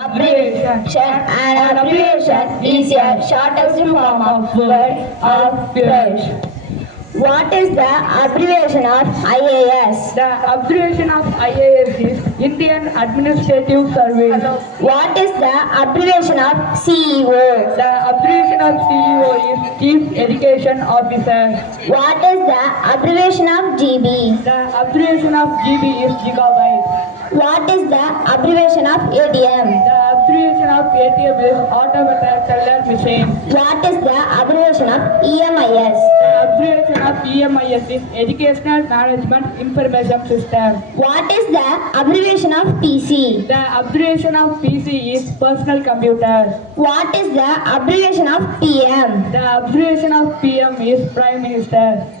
Abbreviation. An abbreviation is a shortest form of word of phrase. What is the abbreviation of IAS? The abbreviation of IAS is Indian Administrative Service. What is the abbreviation of CEO? The abbreviation of CEO is Chief Education Officer. What is the abbreviation of GB? The abbreviation of GB is Gigabyte. What is the abbreviation of ATM? The abbreviation of ATM is Automated Teller Machine. What is the abbreviation of EMIS? The abbreviation of EMIS is Educational Management Information System. What is the abbreviation of PC? The abbreviation of PC is Personal Computer. What is the abbreviation of PM? The abbreviation of PM is Prime Minister.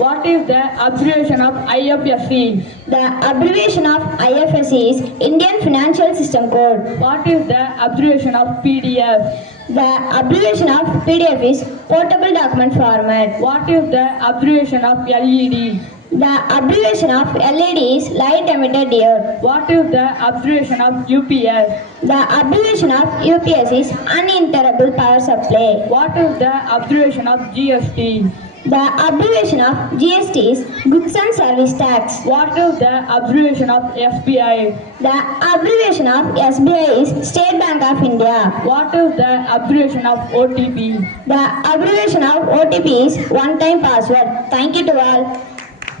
What is the abbreviation of IFSC? The abbreviation of IFSC is Indian Financial System Code. What is the abbreviation of PDF? The abbreviation of PDF is Portable Document Format. What is the abbreviation of LED? The abbreviation of LED is Light Emitter Diode. What is the abbreviation of UPS? The abbreviation of UPS is Uninterruptible Power Supply. What is the abbreviation of GST? The abbreviation of GST is Goods and Service Tax. What is the abbreviation of SBI? The abbreviation of SBI is State Bank of India. What is the abbreviation of OTP? The abbreviation of OTP is One Time Password. Thank you to all.